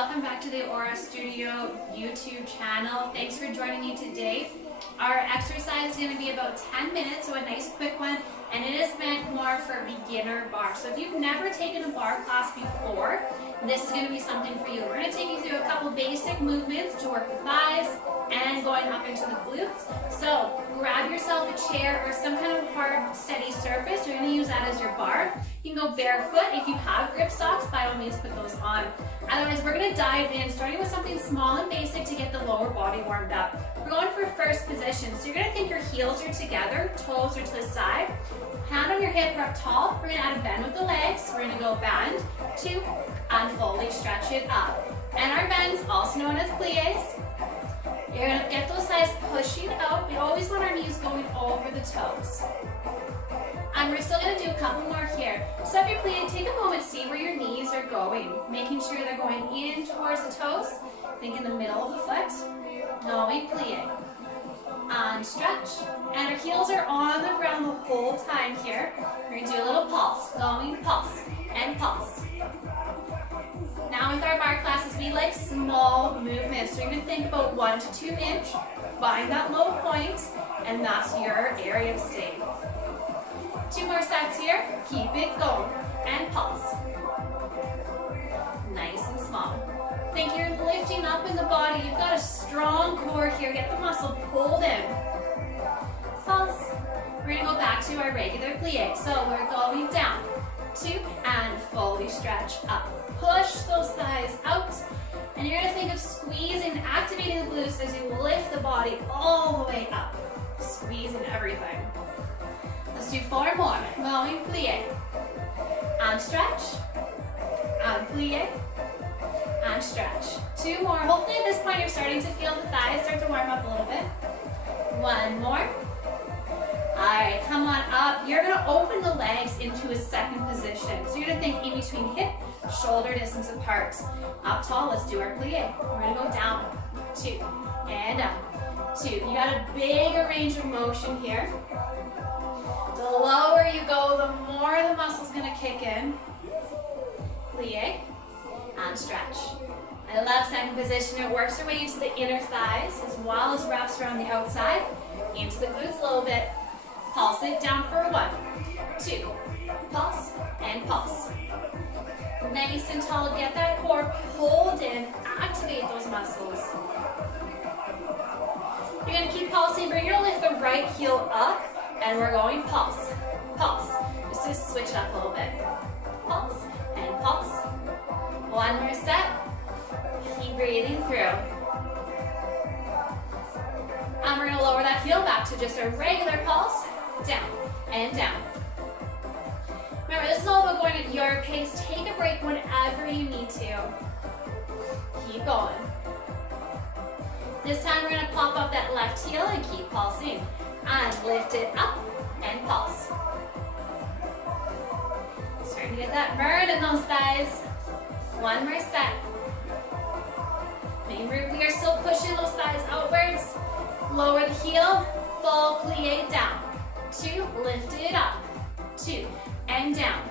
welcome back to the Aura Studio YouTube channel. Thanks for joining me today. Our exercise is going to be about 10 minutes, so a nice quick one, and it is meant more for beginner bar. So if you've never taken a bar class before, this is going to be something for you. We're going to take you through a couple basic movements to work the thighs and going up into the glutes. So grab yourself a chair or some kind of hard, steady surface. You're going to use that as your bar. You can go barefoot. If you have grip socks, by all means put those on. Otherwise, we're going to dive in, starting with something small and basic to get the lower body warmed up. We're going for first position. So you're going to think your heels are together, toes are to the side, hand on your hip or up tall. We're going to add a bend with the legs. We're going to go bend, 2, and fully stretch it up. And our bends, also known as plies. You're going to get those thighs pushing out. We always want our knees going over the toes. And we're still going to do a couple more here. So if you're playing, take a moment, see where your knees are going. Making sure they're going in towards the toes. Think in the middle of the foot. Going plie. And stretch. And our heels are on the ground the whole time here. We're going to do a little pulse. Going pulse and pulse. Now with our bar classes, we like small movements. So you're going to think about 1 to 2 inch. Find that low point, and that's your area of stay. 2 more sets here. Keep it going. And pulse. Nice and small. Think you're lifting up in the body. You've got a strong core here. Get the muscle pulled in. Pulse. We're going to go back to our regular plie. So we're going down, 2, and fully stretch up. Push those thighs out. And you're going to think of squeezing, activating the glutes as you lift the body all the way up. Squeezing everything. Let's do 4 more. Going plie. And stretch. And plie. And stretch. 2 more. Hopefully at this point you're starting to feel the thighs start to warm up a little bit. 1 more. Alright, come on up. You're going to open the legs into a second position. So you're going to think in between hip, shoulder distance apart. Up tall, let's do our plie. We're going to go down, 2, and up, 2. You got a bigger range of motion here. The lower you go, the more the muscle's going to kick in. Plie, and stretch. I love second position. It works your way into the inner thighs as well as wraps around the outside, into the glutes a little bit. Pulse it down for 1, 2, pulse, and pulse. Nice and tall, get that core pulled in, activate those muscles. You're going to keep pulsing, but you're going to lift the right heel up, and we're going pulse, pulse. Just to switch it up a little bit. Pulse, and pulse. 1 more set. Keep breathing through. And we're going to lower that heel back to just a regular pulse. Down and down. Remember, this is all about going at your pace. Take a break whenever you need to. Keep going. This time we're going to pop up that left heel and keep pulsing. And lift it up and pulse. Starting to get that burn in those thighs. 1 more set. Remember, we are still pushing those thighs outwards. Lower the heel, full plie down. 2, lift it up. 2, and down.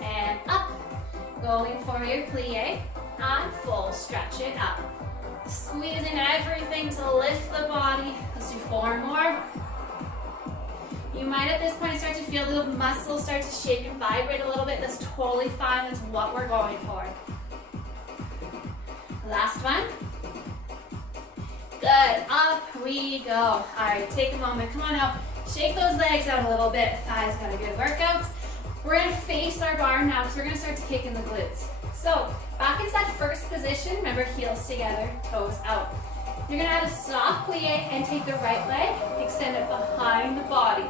And up. Going for your plie. And full stretch it up. Squeezing everything to lift the body. Let's do 4 more. You might at this point start to feel the muscles start to shake and vibrate a little bit. That's totally fine. That's what we're going for. Last one. Good. Up we go. All right, take a moment. Come on out. Shake those legs out a little bit. Thighs got a good workout. We're going to face our bar now because we're going to start to kick in the glutes. So back into that first position. Remember, heels together, toes out. You're going to add a soft plie and take the right leg, extend it behind the body.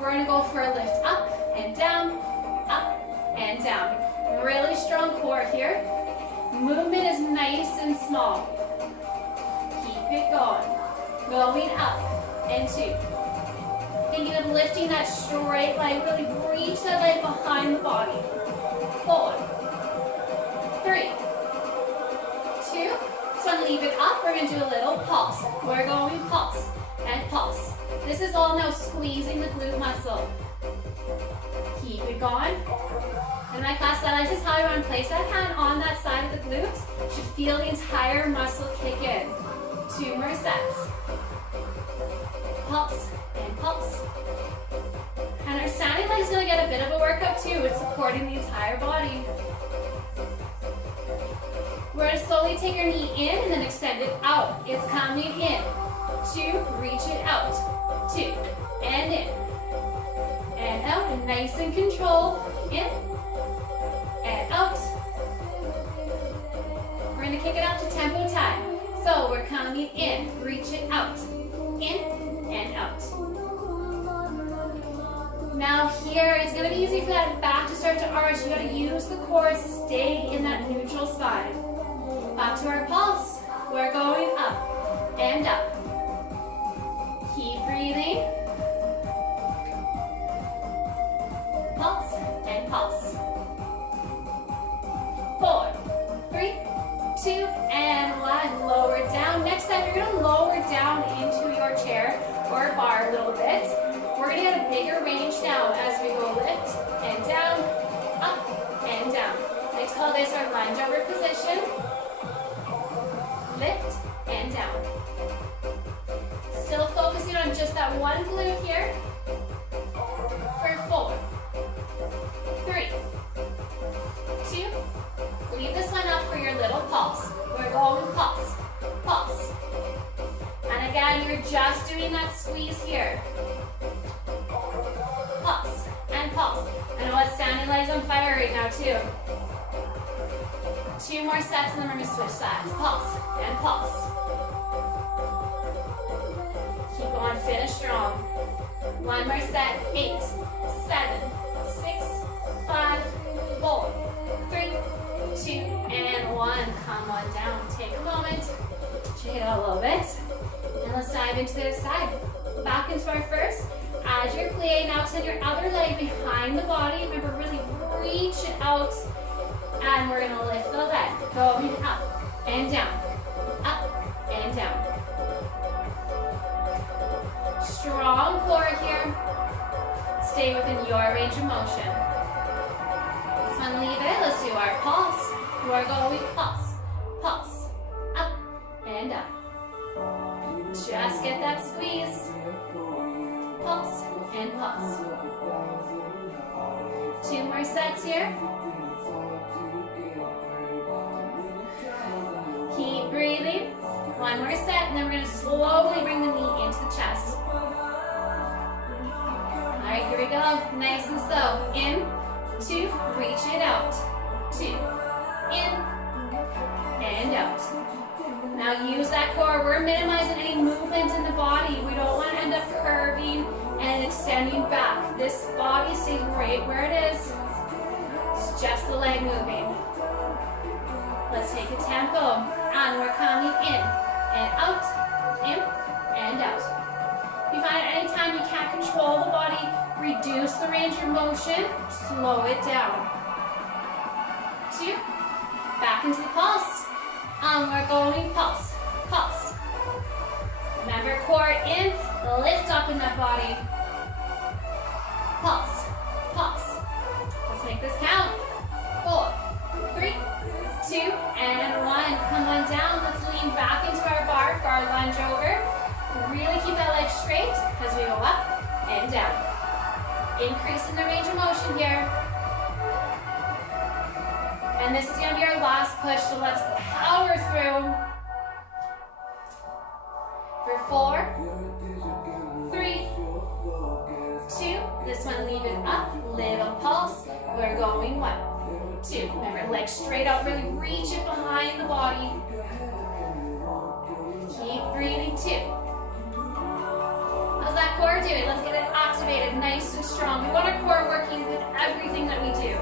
We're going to go for a lift up and down, up and down. Really strong core here. Movement is nice and small. Keep it going. Going up and 2. Thinking of lifting that straight leg. Really reach that leg behind the body. 4, 3, 2. So leave it up. We're going to do a little pulse. We're going pulse and pulse. This is all now squeezing the glute muscle. Keep it going. And my class that I just how you want to place that hand on that side of the glutes. You should feel the entire muscle kick in. 2 more sets. Pulse and pulse. And our standing leg is going to get a bit of a workout too. It's supporting the entire body. We're going to slowly take our knee in and then extend it out. It's coming in. 2, reach it out. 2, and in. And out, and nice and controlled. In, and out. We're going to kick it up to tempo time. So we're coming in, reach it out. In, and out. Now here, it's going to be easy for that back to start to arch. You got to use the core, stay in that neutral spine. Back to our pulse. We're going up and up. Keep breathing. Pulse and pulse. 4, 3, 2, and 1. Lower down. Next time, you're going to lower down into your chair or bar a little bit. We're going to get a bigger range now as we go lift and down, up and down. I call this our lungeover position. Lift and down. Still focusing on just that one glute here. For 4, 3, 2. Leave this one up for your little pulse. We're going pulse, pulse. And again, you're just doing that squeeze here. Pulse and pulse. I know what standing leg's on fire right now too. 2 more sets and then we're going to switch sides. Pulse and pulse. Keep going, finish strong. 1 more set. 8, 7, 6, 5, 4, 3, 2, and 1. Come on down. Take a moment. Shake it out a little bit. And let's dive into the other side. Back into our first. As your plie, now extend your other leg behind the body. Remember, really reach it out. And we're going to lift the leg. Going up and down. Up and down. Strong core here. Stay within your range of motion. This one, leave it. Let's do our pulse. We're going pulse, pulse, up and up. Just get that squeeze. Pulse and pulse. 2 more sets here. Keep breathing. 1 more set, and then we're going to slowly bring the knee into the chest. All right, here we go. Nice and slow. In, 2, reach it out. 2, in, and out. Now use that core. We're minimizing any movement in the body. We don't want to end up curving and extending back. This body stays right where it is. It's just the leg moving. Let's take a tempo. And we're coming in and out, in and out. If you find at any time you can't control the body, reduce the range of motion, slow it down. 2, back into the pulse. And we're going pulse, pulse. Remember, core in, lift up in that body. Pulse, pulse. Let's make this count. 4, 3, 2, and 1. Come on down. Let's lean back into our bar for our lunge over. Really keep that leg straight as we go up and down. Increasing the range of motion here. And this is going to be our last push, so let's power through. For 4, 3, 2. This one, leave it up. Little pulse. We're going 1, 2. Remember, legs straight out. Really reach it behind the body. Keep breathing. 2. How's that core doing? Let's get it activated, nice and strong. We want our core working with everything that we do.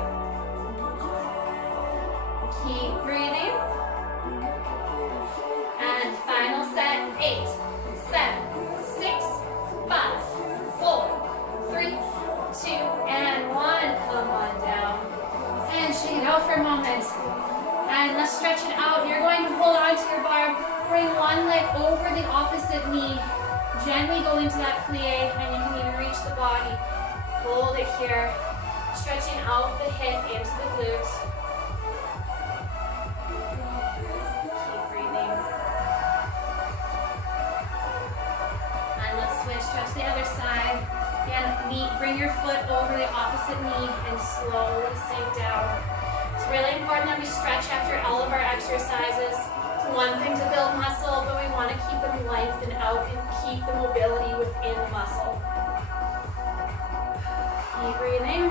Keep breathing. And final set. 8, 7, 6, 5, 4, 3, 2, and 1. Come on down. And shake it out for a moment. And let's stretch it out. You're going to hold on to your bar. Bring one leg over the opposite knee. Gently go into that plie, and you can even reach the body. Hold it here. stretching out the hip into the glutes. Keep breathing. And let's switch, stretch the other side. Again, bring your foot over the opposite knee and slowly sink down. It's really important that we stretch after all of our exercises. It's one thing to build muscle, but we want to keep them lengthened out and keep the mobility within the muscle. Keep breathing.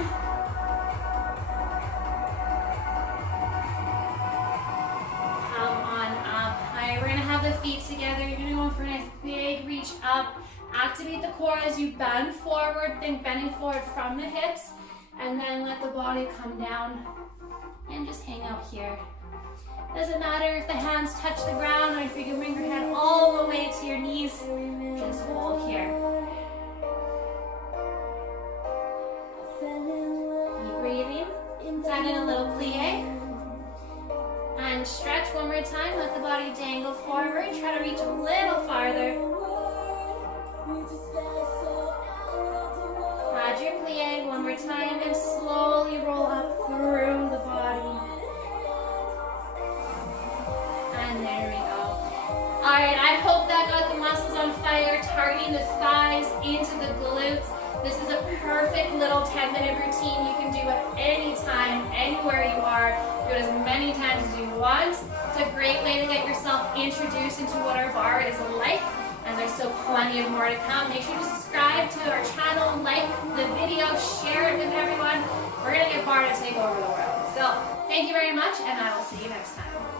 Come on up. Alright, we're going to have the feet together. You're going to go for a nice big reach up. Activate the core as you bend forward. Think bending forward from the hips. And then let the body come down and just hang out here. Doesn't matter if the hands touch the ground or if you can bring your head all the way to your knees. Just hold here. Keep breathing. Send in a little plie. And stretch one more time. Let the body dangle forward. Try to reach a little farther. Add your plie one more time and slowly roll up through the body. And there we go. Alright, I hope that got the muscles on fire, targeting the thighs into the glutes. This is a perfect little 10-minute routine you can do at any time, anywhere you are. Do it as many times as you want. It's a great way to get yourself introduced into what our bar is like. And there's still plenty of more to come. Make sure to subscribe to our channel, like the video, share it with everyone. We're going to get barre to take over the world. So, thank you very much, and I will see you next time.